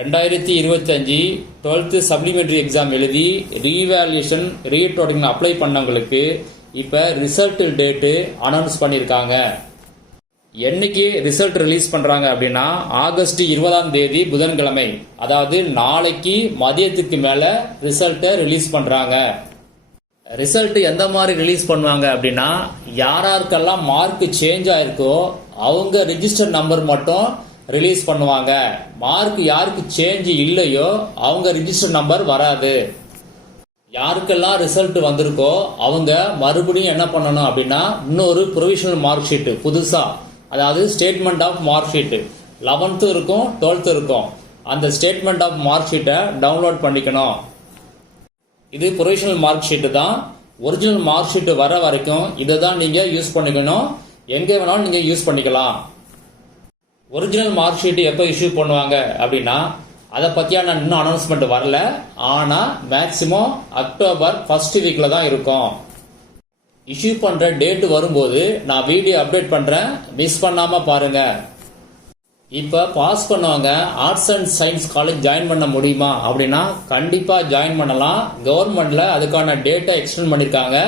2025 12th supplementary exam எழுதி revaluation ரீடோட்டிங் apply பண்ணவங்களுக்கு இப்போ ரிசல்ட் டேட்டு அனௌன்ஸ் பண்ணியிருக்காங்க. என்னைக்கு ரிசல்ட் ரிலீஸ் பண்ணுறாங்க அப்படின்னா ஆகஸ்ட் 20ஆம் தேதி புதன்கிழமை, அதாவது நாளைக்கு மதியத்துக்கு மேலே ரிசல்ட்டை ரிலீஸ் பண்ணுறாங்க. ரிசல்ட் எந்த மாதிரி ரிலீஸ் பண்ணுவாங்க அப்படின்னா, யாராருக்கெல்லாம் மார்க் சேஞ்ச் ஆயிருக்கோ அவங்க ரிஜிஸ்டர் நம்பர் மட்டும் ரிலீஸ் பண்ணுவாங்க. மார்க் யாருக்கு சேஞ்ச் இல்லையோ அவங்க ரிஜிஸ்டர் நம்பர் வராது. யாருக்கெல்லாம் ரிசல்ட் வந்திருக்கோ அவங்க மறுபடியும் என்ன பண்ணணும் அப்படின்னா, இன்னொரு ப்ரொவிஷனல் மார்க் ஷீட்டு புதுசா, அதாவது statement of mark sheet 11th இருக்கும் 12th இருக்கும், அந்த ஸ்டேட்மெண்ட் ஆஃப் மார்க் ஷீட்டை டவுன்லோட் பண்ணிக்கணும். இது ப்ரொவிஷனல் மார்க் ஷீட்டு தான். ஒரிஜினல் மார்க் ஷீட்டு வர வரைக்கும் இதை தான் நீங்கள் யூஸ் பண்ணிக்கணும். எங்கே வேணாலும் நீங்கள் யூஸ் பண்ணிக்கலாம். ஒரிஜினல் மார்க் ஷீட்டு எப்போ இஷ்யூ பண்ணுவாங்க அப்படின்னா, அதை பற்றியான இன்னும் அனௌன்ஸ்மெண்ட் வரல. ஆனால் மேக்சிமம் அக்டோபர் ஃபர்ஸ்ட் வீக்கில் தான் இருக்கும். இஷ்யூ பண்ணுற டேட்டு வரும்போது நான் வீடியோ அப்டேட் பண்ணுறேன், மிஸ் பண்ணாமல் பாருங்கள். இப்போ பாஸ் பண்ணவங்க arts and science college join பண்ண முடியுமா அப்படின்னா கண்டிப்பாக ஜாயின் பண்ணலாம். கவர்மெண்ட்டில் அதுக்கான டேட்டை எக்ஸ்டெண்ட் பண்ணியிருக்காங்க.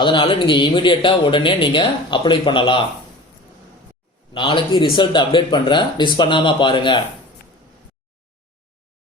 அதனால் நீங்கள் இமீடியட்டாக உடனே நீங்கள் அப்ளை பண்ணலாம். நாளைக்கு ரிசல்ட் அப்டேட் பண்ணுறேன், மிஸ் பண்ணாமல் பாருங்கள்.